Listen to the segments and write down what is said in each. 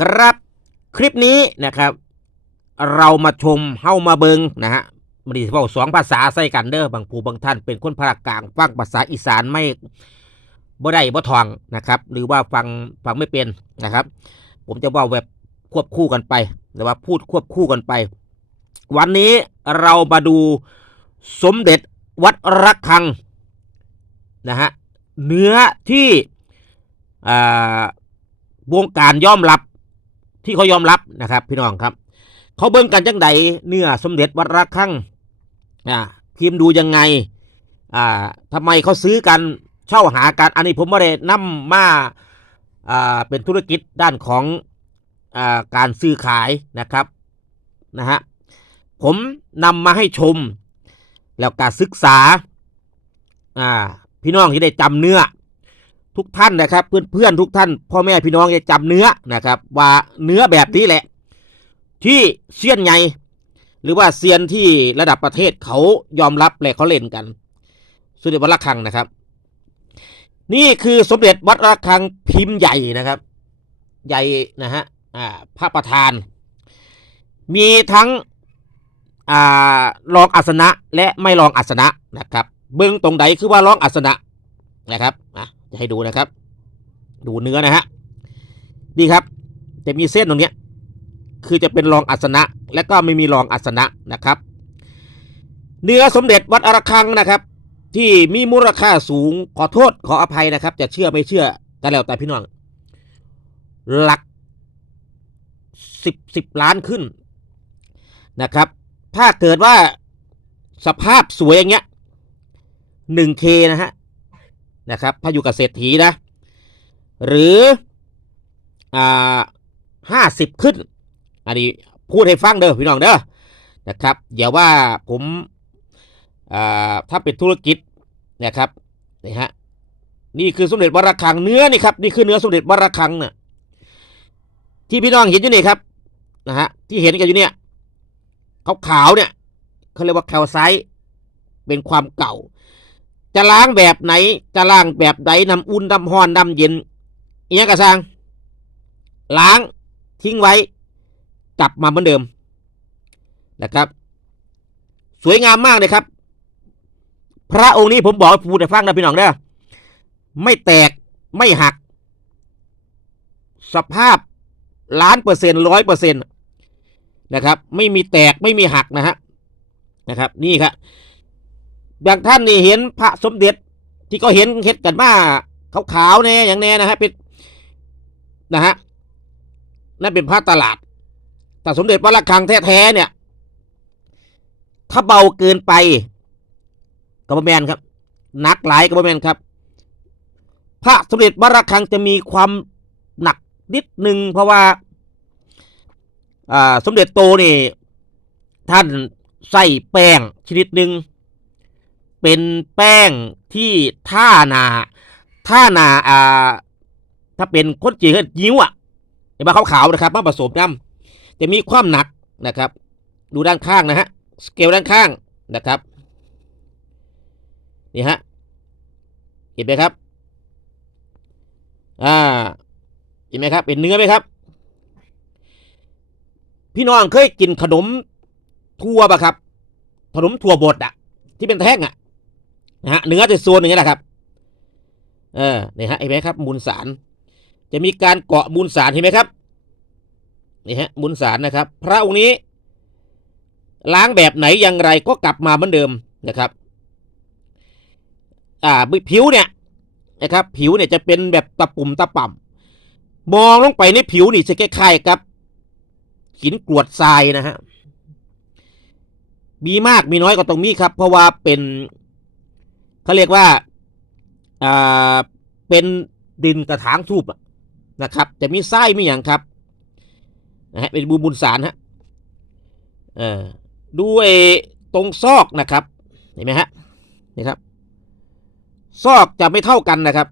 ครับ คลิปนี้นะครับ เรามาชมเฮ้ามาเบิงนะฮะมันดีเว่าะสองภาษาใส่กันเด้อบางผู้บางท่านเป็นคนภาคกลางฟังภาษาอีสานไม่บ่ได้บ่ทองนะครับ หรือว่าฟังฟังไม่เป็นนะครับ ผมจะว่าแบบควบคู่กันไปหรือว่าพูดควบคู่กันไป วันนี้เรามาดูสมเด็จวัดระฆังนะฮะเนื้อที่วงการยอมรับ ที่เขายอมรับนะครับ พี่น้องครับ เขาเบิ่งกันจังใดเนื้อสมเด็จวัดระฆังอ่าพิมพ์ดูยังไงอ่าทำไมเขาซื้อกันเช่าหากันอันนี้ผมไม่ได้นำมาอ่าเป็นธุรกิจด้านของอ่าการซื้อขายนะครับนะฮะผมนำมาให้ชม แล้วการศึกษาอ่าพี่น้องที่ได้จำเนื้อ ทุกท่านนะครับ เพื่อนๆทุกท่าน พ่อแม่พี่น้องจะจำเนื้อนะครับ ว่าเนื้อแบบนี้แหละ ที่เซียนไงหรือว่าเซียนที่ระดับประเทศเขายอมรับและเขาเล่นกันสมเด็จวัดระฆังนะครับ นี่คือสมเด็จวัดระฆังพิมพ์ใหญ่นะครับ ใหญ่นะฮะอ่าพระประธาน มีทั้งอ่ารองอัสนะและไม่รองอัสนะนะครับ เบื้องตรงใดคือว่ารองอัสนะนะครับอะ จะให้ดูนะครับ ดูเนื้อนะฮะนี่ครับจะมีเส้นตรงเนี้ยคือจะเป็นรองอัสนะ และก็ไม่มีรองอัสนะนะครับ เนื้อสมเด็จวัดอระฆังนะครับ ที่มีมูลค่าสูงขอโทษขออภัยนะครับ จะเชื่อไม่เชื่อก็แล้วแต่พี่น้อง หลักสิบสิบล้านขึ้นนะครับ ถ้าเกิดว่าสภาพสวยอย่างเงี้ยหนึ่งเคนะฮะ นะครับถ้าอยู่กับเศรษฐีนะ หรืออ่าห้าสิบขึ้น อันนี้พูดให้ฟังเด้อพี่น้องเด้อนะครับเดี๋ยวว่าผมอ่าถ้าเป็นธุรกิจนะครับนี่ฮะนี่คือสมเด็จวัดระฆังเนื้อนี่ครับนี่คือเนื้อสมเด็จวัดระฆังน่ะที่พี่น้องเห็นอยู่นี่ครับนะฮะที่เห็นกันอยู่เนี่ยขาวๆเนี่ยเขาเรียกว่าแคลไซต์เป็นความเก่า จะล้างแบบไหน จะล้างแบบใดน้ำอุ่นน้ำห้อนน้ำเย็นเอียงกระซังล้างทิ้งไว้ กลับมาเหมือนเดิมนะครับ สวยงามมากเลยครับ พระองค์นี้ผมบอกพูดให้ฟังนะพี่น้องเด้อไม่แตกไม่หัก สภาพล้านเปอร์เซ็นต์ร้อยเปอร์เซ็นต์นะครับ ไม่มีแตกไม่มีหักนะฮะนะครับ นี่ครับ บางท่านนี่เห็นพระสมเด็จ ที่ก็เห็นเห็ดกันมาขาวๆแน่อย่างแน่นะฮะเป็นนะฮะนั่นเป็นพระตลาด แต่สมเด็จวัดระฆังแท้ๆเนี่ย ถ้าเบาเกินไปกระแมนครับหนักหลายกระแมนครับ พระสมเด็จวัดระฆังจะมีความหนักนิดหนึ่งเพราะว่าสมเด็จโตนี่ท่านใส่แป้งชนิดหนึ่ง เป็นแป้งที่ท่านาท่านาอ่าถ้าเป็นคนจีนก็ยิ้วอะเห็นไหมขาวๆนะครับมาผสมน้ำจะมีความหนักนะครับ ดูด้านข้างนะฮะสเกลด้านข้างนะครับนี่ฮะเห็นไหมครับอ่าเห็นไหมครับเป็นเนื้อไหมครับ พี่น้องเคยกินขนมทั่วปะครับ ขนมถั่วบดอะที่เป็นแท่งอะ นะฮะเนื้อจะส่วนอย่างนี้แหละครับเออนี่ฮะเห็นไหมครับมูลสาร จะมีการเกาะมูลสารเห็นไหมครับนี่ฮะมูลสารนะครับ พระองค์นี้ ล้างแบบไหนอย่างไรก็กลับมาเหมือนเดิมนะครับ อ่าผิวเนี่ยนะครับ ผิวเนี่ยจะเป็นแบบตะปุ่มตะป่ำมองลงไปในผิวนี่จะคล้ายๆกับหินกรวดทรายนะฮะมีมากมีน้อยก็ตรงนี้ครับ เพราะว่าเป็น เขาเรียกว่าอ่าเป็นดินกระถางทูบนะครับ จะมีไส้มีอย่างครับนะฮะเป็นบูบุญสารฮะเออด้วยตรงซอกนะครับเห็นไหมฮะนี่ครับ ซอกจะไม่เท่ากันนะครับ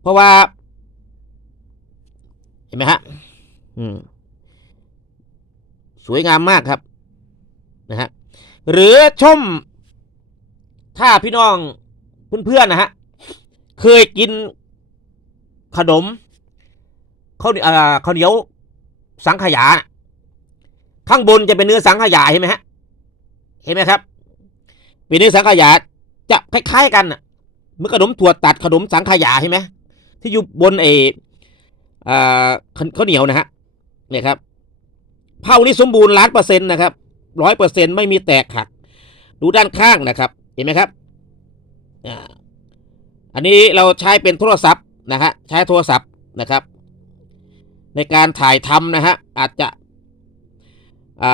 เพราะว่า เห็นไหมฮะอืมสวยงามมากครับนะฮะหรือชม ถ้าพี่น้องเพื่อนๆนะฮะ เคยกินขนมข้าวเหนียวอ่าข้าวเหนียวสังขยา ข้างบนจะเป็นเนื้อสังขยาเห็นไหมฮะ เห็นไหมครับ เป็นเนื้อสังขยาจะคล้าย ๆ กันน่ะเหมื่อนขนมถั่วตัดขนมสังขยาเห็นไหมที่อยู่บนเออ่าข้าวเหนียวนะฮะเนี่ยครับเผานี่สมบูรณ์ล้านเปอร์เซ็นต์นะครับร้อยเปอร์เซ็นต์ไม่มีแตกหัก ดูด้านข้างนะครับ เห็นไหมครับอันนี้เราใช้เป็นโทรศัพท์นะฮะใช้โทรศัพท์นะครับ ในการถ่ายทำนะฮะอาจจะอ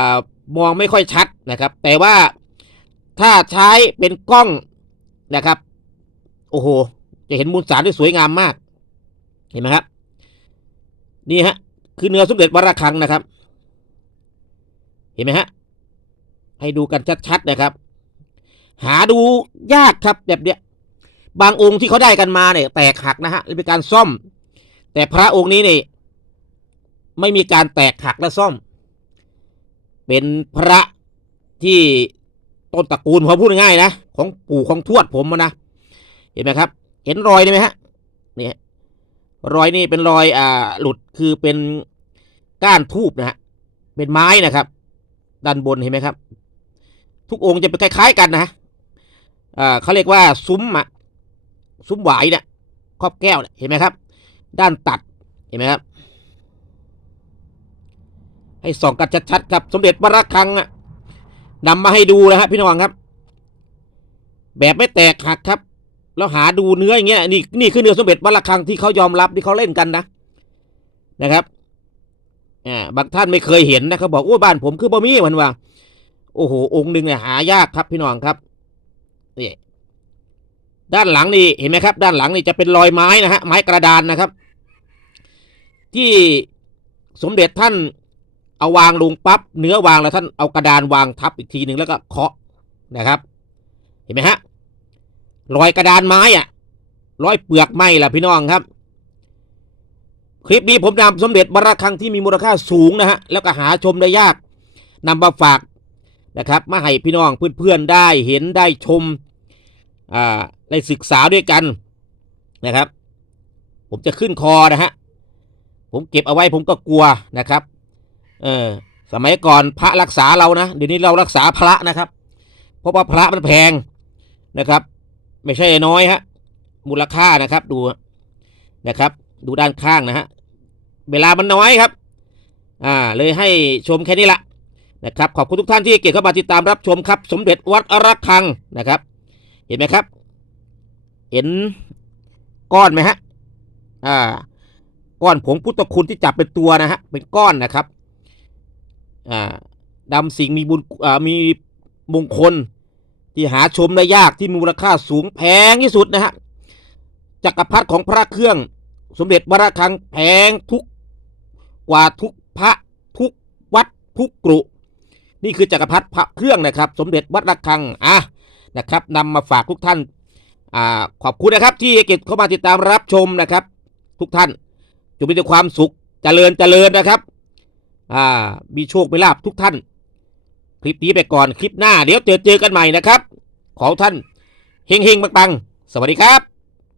มองไม่ค่อยชัดนะครับ แต่ว่าถ้าใช้เป็นกล้องนะครับ โอ้โห จะเห็นมูลสารที่สวยงามมาก เห็นไหมครับ นี่ฮะ คือเนื้อสมเด็จวรคังนะครับ เห็นไหมฮะ ให้ดูกันชัดๆนะครับ หาดูยากครับแบบเนี้ยบางองค์ที่เขาได้กันมาเนี่ยแตกหักนะฮะและเป็นการซ่อม แต่พระองค์นี้เนี่ยไม่มีการแตกหักและซ่อม เป็นพระที่ต้นตระกูลเขาพูดง่ายนะของปู่ของทวดผมนะเห็นไหมครับ เห็นรอยนี่ไหมฮะนี่รอยนี่เป็นรอยอ่าหลุดคือเป็นก้านทูบนะฮะเป็นไม้นะครับ ด้านบนเห็นไหมครับ ทุกองค์จะเป็นคล้าย ๆ กันนะ อ่าเขาเรียกว่าซุ้มอะซุ้มหวายเนี่ยครอบแก้วเนี่ยเห็นไหมครับ ด้านตัดเห็นไหมครับ ให้ส่องกันชัดๆครับ สมเด็จพระระฆังอะนำมาให้ดูนะฮะพี่น้องครับ แบบไม่แตกหักครับ แล้วหาดูเนื้ออย่างเงี้ยนี่นี่คือเนื้อสมเด็จพระระฆังที่เขายอมรับที่เขาเล่นกันนะนะครับอ่าบางท่านไม่เคยเห็นนะเขาบอกโอ้บ้านผมคือบ่มีมันว่า โอ้โหองค์หนึ่งเนี่ยหายากครับพี่น้องครับ นี่ด้านหลังนี่เห็นไหมครับ ด้านหลังนี่จะเป็นรอยไม้นะฮะไม้กระดานนะครับ ที่สมเด็จท่านเอาวางลงปั๊บเนื้อวางแล้วท่านเอากระดานวางทับอีกทีหนึ่งแล้วก็เคาะนะครับ เห็นไหมฮะรอยกระดานไม้อะรอยเปลือกไม้ล่ะพี่น้องครับ คลิปนี้ผมนำสมเด็จบระฆังที่มีมูลค่าสูงนะฮะแล้วก็หาชมได้ยากนำมาฝากนะครับ มาให้พี่น้องเพื่อนๆได้เห็นได้ชม อ่าได้ศึกษาด้วยกันนะครับ ผมจะขึ้นคอนะฮะผมเก็บเอาไว้ผมก็กลัวนะครับเออสมัยก่อนพระรักษาเรานะเดี๋ยวนี้เรารักษาพระนะครับ เพราะว่าพระมันแพงนะครับ ไม่ใช่น้อยฮะมูลค่านะครับดูนะครับ ดูด้านข้างนะฮะเวลามันน้อยครับ อ่า เลยให้ชมแค่นี้ละนะครับ ขอบคุณทุกท่านที่เกียรติเข้ามาติดตามรับชมครับ สมเด็จวัดระฆังนะครับ เห็นไหมครับ เห็นก้อนไหมฮะอ่าก้อนผงพุทธคุณที่จับเป็นตัวนะฮะเป็นก้อนนะครับอ่าดำสิ่งมีบุญอ่ามีมงคลที่หาชมได้ยากที่มูลค่าสูงแพงที่สุดนะฮะจักรพรรดิของพระเครื่อง สมเด็จวรคังแพงทุกกว่าทุกพระทุกวัดทุกกรุนี่คือจักรพรรดิพระเครื่องนะครับ สมเด็จวัดระฆังอะ นะครับนำมาฝากทุกท่านอขอบคุณนะครับที่เก็บเข้ามาติดตามรับชมนะครับ ทุกท่านจงมีแต่ความสุขเจริญเจริญนะครับมีโชคมีลาภทุกท่าน คลิปนี้ไปก่อนคลิปหน้า เดี๋ยวเจอเจอกันใหม่นะครับ ขอท่านเฮงเฮงปังๆสวัสดีครับ